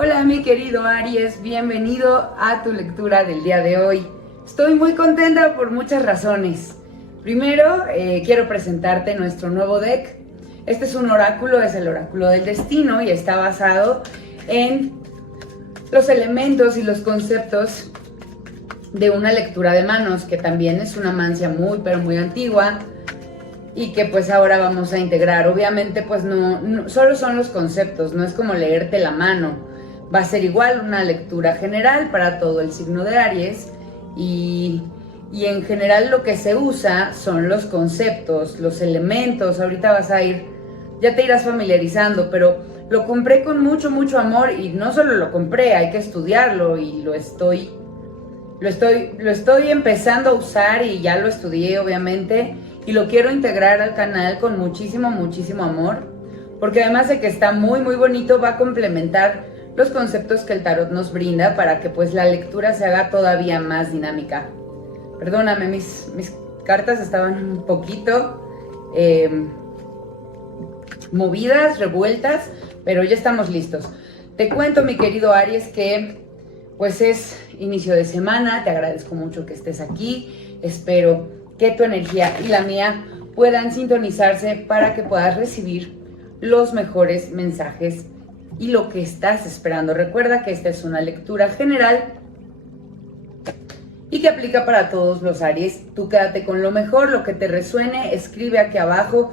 Hola mi querido Aries, bienvenido a tu lectura del día de hoy. Estoy muy contenta por muchas razones. Primero, quiero presentarte nuestro nuevo deck. Este es un oráculo, es el oráculo del destino y está basado en los elementos y los conceptos de una lectura de manos, que también es una mancia muy, pero muy antigua y que pues ahora vamos a integrar. Obviamente pues no solo son los conceptos, no es como leerte la mano. Va a ser igual una lectura general para todo el signo de Aries y en general lo que se usa son los conceptos, los elementos. Ahorita ya te irás familiarizando, pero lo compré con mucho, mucho amor y no solo lo compré, hay que estudiarlo y lo estoy empezando a usar y ya lo estudié obviamente y lo quiero integrar al canal con muchísimo, muchísimo amor, porque además de que está muy, muy bonito, va a complementar los conceptos que el tarot nos brinda para que pues la lectura se haga todavía más dinámica. Perdóname, mis cartas estaban un poquito movidas, revueltas, pero ya estamos listos. Te cuento, mi querido Aries, que pues es inicio de semana, te agradezco mucho que estés aquí, espero que tu energía y la mía puedan sintonizarse para que puedas recibir los mejores mensajes y lo que estás esperando. Recuerda que esta es una lectura general y que aplica para todos los Aries. Tú quédate con lo mejor, lo que te resuene, escribe aquí abajo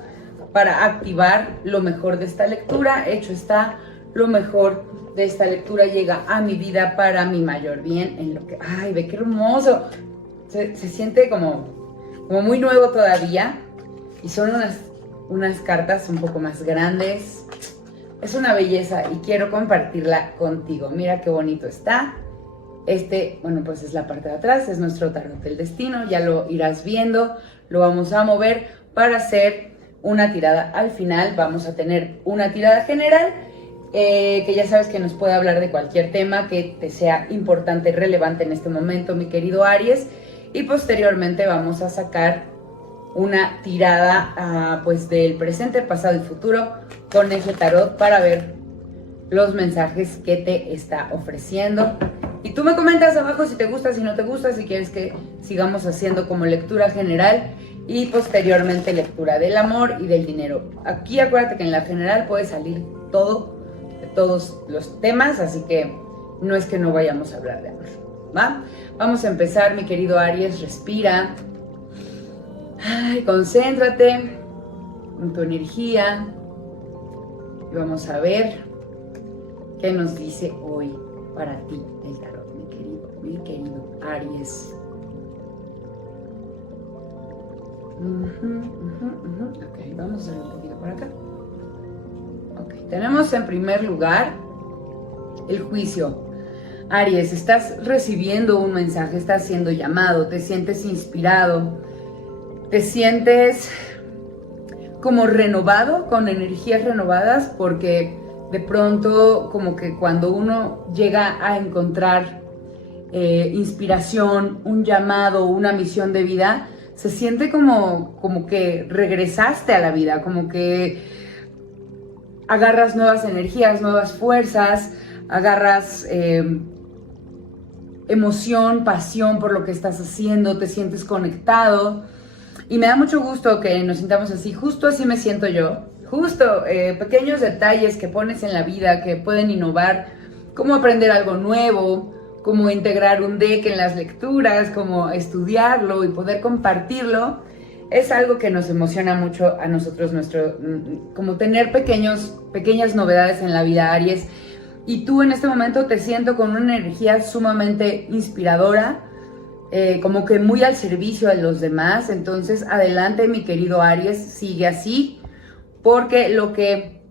para activar lo mejor de esta lectura. Hecho está, lo mejor de esta lectura llega a mi vida para mi mayor bien. En lo que, ay, ve qué hermoso. Se siente como muy nuevo todavía y son unas cartas un poco más grandes. Es una belleza y quiero compartirla contigo. Mira qué bonito está. Bueno, pues es la parte de atrás, es nuestro tarot del destino. Ya lo irás viendo. Lo vamos a mover para hacer una tirada al final. Vamos a tener una tirada general, que ya sabes que nos puede hablar de cualquier tema que te sea importante, relevante en este momento, mi querido Aries. Y posteriormente vamos a sacar una tirada pues del presente, pasado y futuro con ese tarot para ver los mensajes que te está ofreciendo. Y tú me comentas abajo si te gusta, si no te gusta, si quieres que sigamos haciendo como lectura general y posteriormente lectura del amor y del dinero. Aquí acuérdate que en la general puede salir todo, de todos los temas, así que no es que no vayamos a hablar de amor, ¿va? Vamos a empezar, mi querido Aries, respira. Ay, concéntrate en tu energía y vamos a ver qué nos dice hoy para ti el tarot, mi querido Aries. Ok, vamos a hacer un poquito por acá. Ok, tenemos en primer lugar el juicio. Aries, estás recibiendo un mensaje, estás siendo llamado, te sientes inspirado, te sientes como renovado, con energías renovadas, porque de pronto como que cuando uno llega a encontrar inspiración, un llamado, una misión de vida, se siente como que regresaste a la vida, como que agarras nuevas energías, nuevas fuerzas, agarras emoción, pasión por lo que estás haciendo, te sientes conectado. Y me da mucho gusto que nos sintamos así, justo así me siento yo. Justo pequeños detalles que pones en la vida que pueden innovar, como aprender algo nuevo, como integrar un deck en las lecturas, como estudiarlo y poder compartirlo, es algo que nos emociona mucho a nosotros, como tener pequeñas novedades en la vida, Aries. Y tú en este momento te siento con una energía sumamente inspiradora, como que muy al servicio de los demás. Entonces adelante, mi querido Aries, sigue así, porque lo que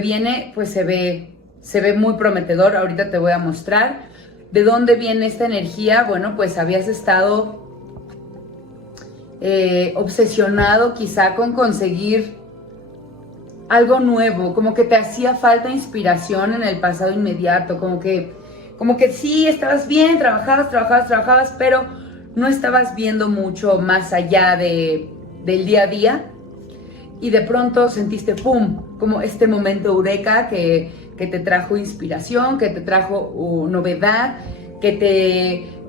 viene pues se ve muy prometedor. Ahorita te voy a mostrar de dónde viene esta energía. Bueno, pues habías estado obsesionado quizá con conseguir algo nuevo, como que te hacía falta inspiración en el pasado inmediato, como que sí, estabas bien, trabajabas, pero no estabas viendo mucho más allá del día a día y de pronto sentiste ¡pum! Como este momento eureka que que te trajo inspiración, que te trajo novedad, que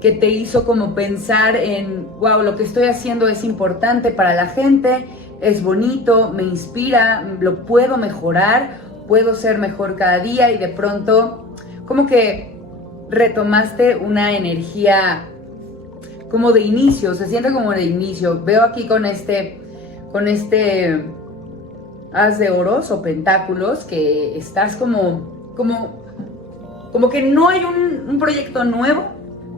te hizo como pensar en, wow, lo que estoy haciendo es importante para la gente, es bonito, me inspira, lo puedo mejorar, puedo ser mejor cada día, y de pronto como que retomaste una energía como de inicio, se siente como de inicio. Veo aquí con este as de oros o pentáculos que estás como que no hay un proyecto nuevo,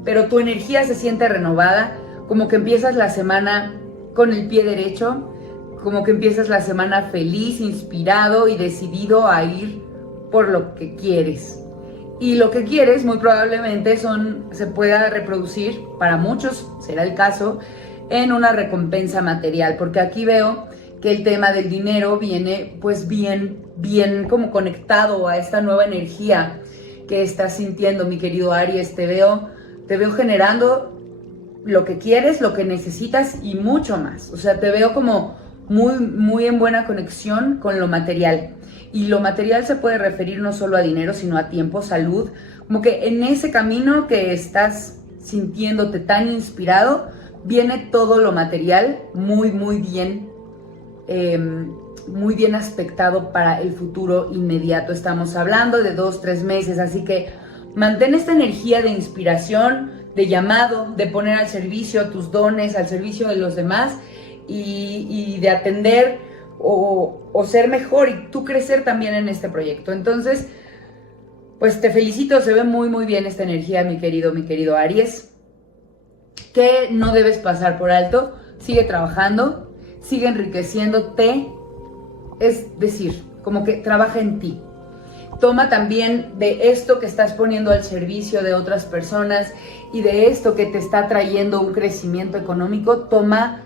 pero tu energía se siente renovada, como que empiezas la semana con el pie derecho, como que empiezas la semana feliz, inspirado y decidido a ir por lo que quieres. Y lo que quieres muy probablemente se pueda reproducir, para muchos será el caso, en una recompensa material, porque aquí veo que el tema del dinero viene pues bien como conectado a esta nueva energía que estás sintiendo, mi querido Aries. Te veo generando lo que quieres, lo que necesitas y mucho más. O sea, te veo como muy en buena conexión con lo material. Y lo material se puede referir no solo a dinero, sino a tiempo, salud. Como que en ese camino que estás sintiéndote tan inspirado, viene todo lo material muy bien aspectado para el futuro inmediato. Estamos hablando de 2-3 meses, así que mantén esta energía de inspiración, de llamado, de poner al servicio tus dones, al servicio de los demás, y de atender o ser mejor y tú crecer también en este proyecto. Entonces, pues te felicito, se ve muy bien esta energía, mi querido Aries, que no debes pasar por alto. Sigue trabajando, sigue enriqueciéndote, es decir, como que trabaja en ti. Toma también de esto que estás poniendo al servicio de otras personas y de esto que te está trayendo un crecimiento económico. Toma,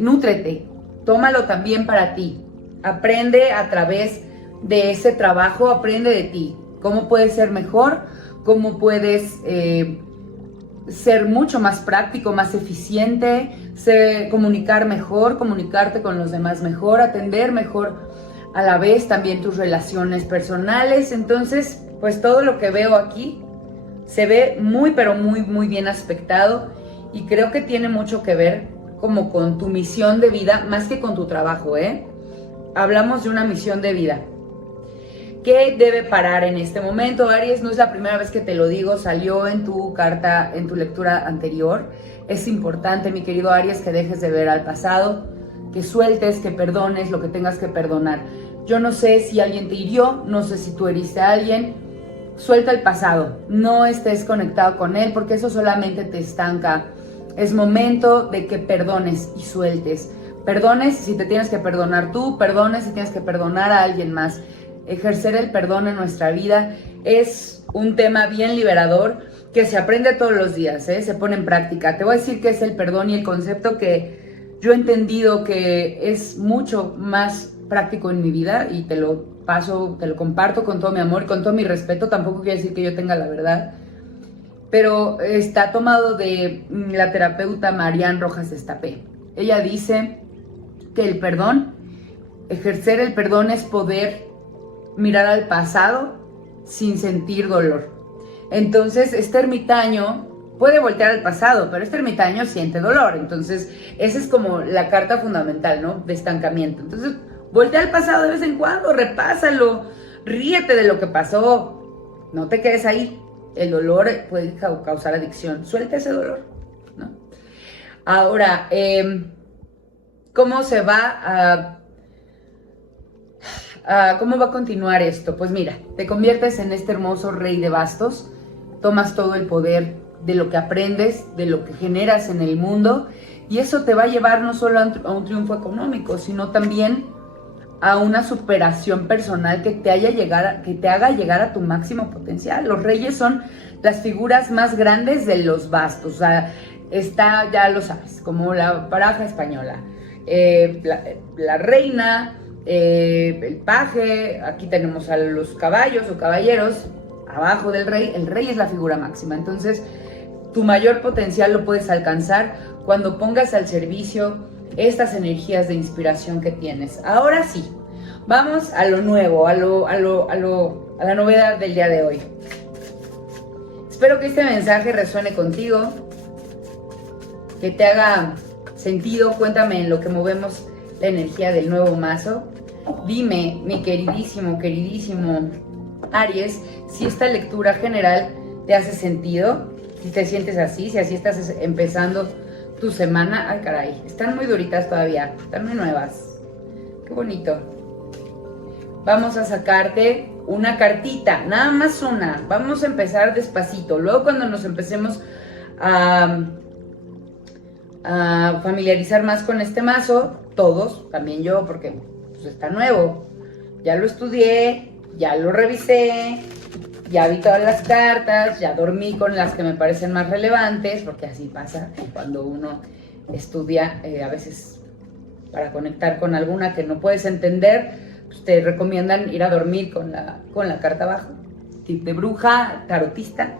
nútrete, tómalo también para ti. Aprende a través de ese trabajo, aprende de ti. Cómo puedes ser mejor, cómo puedes ser mucho más práctico, más eficiente, comunicar mejor, comunicarte con los demás mejor, atender mejor a la vez también tus relaciones personales. Entonces, pues todo lo que veo aquí se ve pero muy bien aspectado, y creo que tiene mucho que ver como con tu misión de vida, más que con tu trabajo, ¿eh? Hablamos de una misión de vida. ¿Qué debe parar en este momento, Aries? No es la primera vez que te lo digo, salió en tu carta, en tu lectura anterior. Es importante, mi querido Aries, que dejes de ver al pasado, que sueltes, que perdones lo que tengas que perdonar. Yo no sé si alguien te hirió, no sé si tú heriste a alguien. Suelta el pasado, no estés conectado con él, porque eso solamente te estanca. Es momento de que perdones y sueltes. Perdones si te tienes que perdonar tú, perdones si tienes que perdonar a alguien más. Ejercer el perdón en nuestra vida es un tema bien liberador que se aprende todos los días, se pone en práctica. Te voy a decir qué es el perdón y el concepto que yo he entendido que es mucho más práctico en mi vida, y te lo comparto con todo mi amor y con todo mi respeto. Tampoco quiere decir que yo tenga la verdad, pero está tomado de la terapeuta Marian Rojas Estapé. Ella dice que el perdón, ejercer el perdón, es poder mirar al pasado sin sentir dolor. Entonces, este ermitaño puede voltear al pasado, pero este ermitaño siente dolor. Entonces, esa es como la carta fundamental, ¿no? De estancamiento. Entonces, voltea al pasado de vez en cuando, repásalo, ríete de lo que pasó, no te quedes ahí. El dolor puede causar adicción. Suelta ese dolor, ¿no? Ahora, ¿cómo se va ¿cómo va a continuar esto? Pues mira, te conviertes en este hermoso rey de bastos, tomas todo el poder de lo que aprendes, de lo que generas en el mundo, y eso te va a llevar no solo a un triunfo económico, sino también a una superación personal que te haga llegar a tu máximo potencial. Los reyes son las figuras más grandes de los bastos. O sea, está, ya lo sabes, como la baraja española, la reina, el paje, aquí tenemos a los caballos o caballeros, abajo del rey. El rey es la figura máxima. Entonces, tu mayor potencial lo puedes alcanzar cuando pongas al servicio estas energías de inspiración que tienes. Ahora sí, vamos a lo nuevo, a lo a la novedad del día de hoy. Espero que este mensaje resuene contigo, que te haga sentido. Cuéntame en lo que movemos la energía del nuevo mazo. Dime, mi queridísimo Aries, si esta lectura general te hace sentido, si te sientes así, si así estás empezando tu semana. Ay, caray, están muy duritas todavía, están muy nuevas. Qué bonito. Vamos a sacarte una cartita, nada más una. Vamos a empezar despacito. Luego cuando nos empecemos a familiarizar más con este mazo, todos, también yo, porque pues, está nuevo. Ya lo estudié, ya lo revisé, ya vi todas las cartas, ya dormí con las que me parecen más relevantes, porque así pasa cuando uno estudia, a veces para conectar con alguna que no puedes entender, pues te recomiendan ir a dormir con la carta abajo. Tip de bruja, tarotista.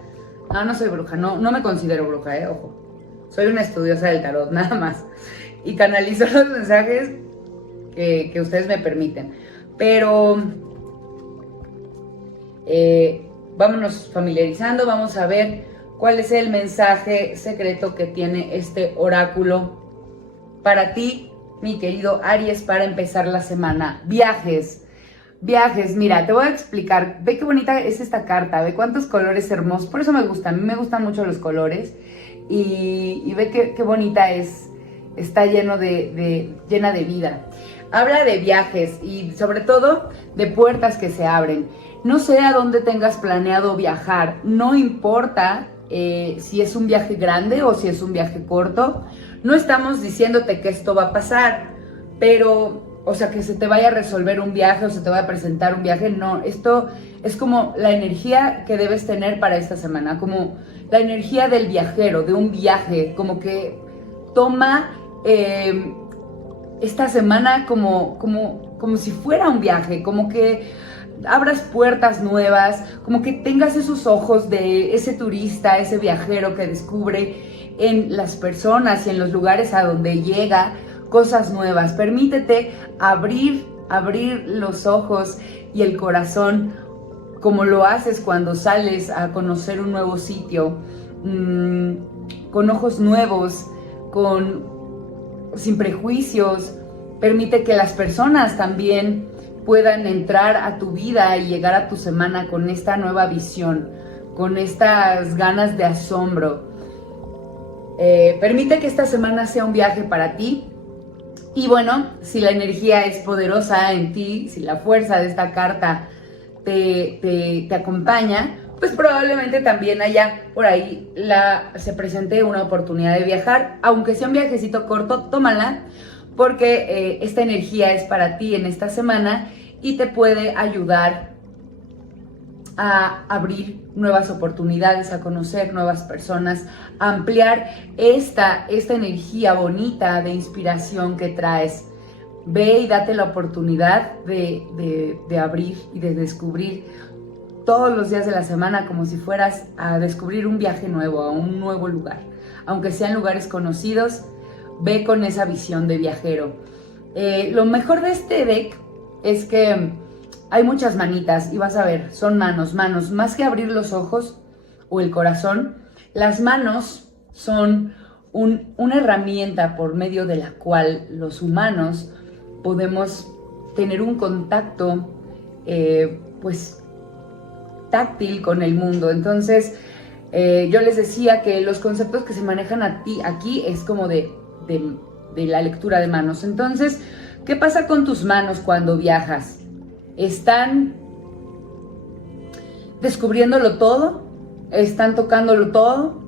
No, no soy bruja, no me considero bruja, ojo. Soy una estudiosa del tarot, nada más. Y canalizo los mensajes que ustedes me permiten. Pero vámonos familiarizando, vamos a ver cuál es el mensaje secreto que tiene este oráculo para ti, mi querido Aries, para empezar la semana. Viajes, mira, te voy a explicar. Ve qué bonita es esta carta, ve cuántos colores hermosos. Por eso me gusta, a mí me gustan mucho los colores. Y ve qué bonita es, está llena de vida. Habla de viajes y sobre todo de puertas que se abren. No sé a dónde tengas planeado viajar, no importa si es un viaje grande o si es un viaje corto. No estamos diciéndote que esto va a pasar, pero, o sea, que se te vaya a resolver un viaje o se te vaya a presentar un viaje, no. Esto es como la energía que debes tener para esta semana, como la energía del viajero, de un viaje, como que toma esta semana como si fuera un viaje, como que abras puertas nuevas, como que tengas esos ojos de ese turista, ese viajero que descubre en las personas y en los lugares a donde llega cosas nuevas. Permítete abrir los ojos y el corazón como lo haces cuando sales a conocer un nuevo sitio, con ojos nuevos, sin prejuicios. Permite que las personas también puedan entrar a tu vida y llegar a tu semana con esta nueva visión, con estas ganas de asombro. Permite que esta semana sea un viaje para ti. Y bueno, si la energía es poderosa en ti, si la fuerza de esta carta te acompaña, pues probablemente también haya por ahí se presente una oportunidad de viajar. Aunque sea un viajecito corto, tómala, porque esta energía es para ti en esta semana y te puede ayudar a abrir nuevas oportunidades, a conocer nuevas personas, a ampliar esta energía bonita de inspiración que traes. Ve y date la oportunidad de abrir y de descubrir todos los días de la semana como si fueras a descubrir un viaje nuevo, a un nuevo lugar. Aunque sean lugares conocidos, ve con esa visión de viajero. Lo mejor de este deck es que hay muchas manitas y vas a ver, son manos. Más que abrir los ojos o el corazón, las manos son una herramienta por medio de la cual los humanos podemos tener un contacto pues táctil con el mundo. Entonces yo les decía que los conceptos que se manejan aquí es como de la lectura de manos. Entonces, ¿qué pasa con tus manos cuando viajas? ¿Están descubriéndolo todo? ¿Están tocándolo todo?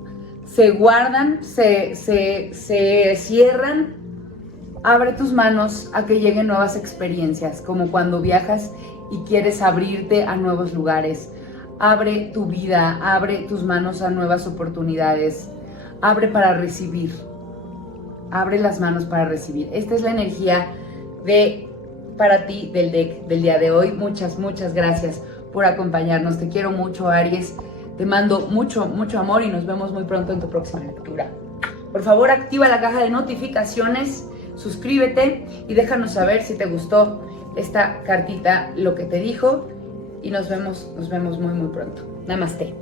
¿Se guardan? ¿Se cierran? Abre tus manos a que lleguen nuevas experiencias, como cuando viajas y quieres abrirte a nuevos lugares. Abre tu vida, abre tus manos a nuevas oportunidades. Abre para recibir. Abre las manos para recibir. Esta es la energía para ti del deck del día de hoy. Muchas gracias por acompañarnos. Te quiero mucho, Aries. Te mando mucho amor y nos vemos muy pronto en tu próxima lectura. Por favor, activa la caja de notificaciones, suscríbete y déjanos saber si te gustó esta cartita, lo que te dijo. y nos vemos muy, muy pronto. Namaste.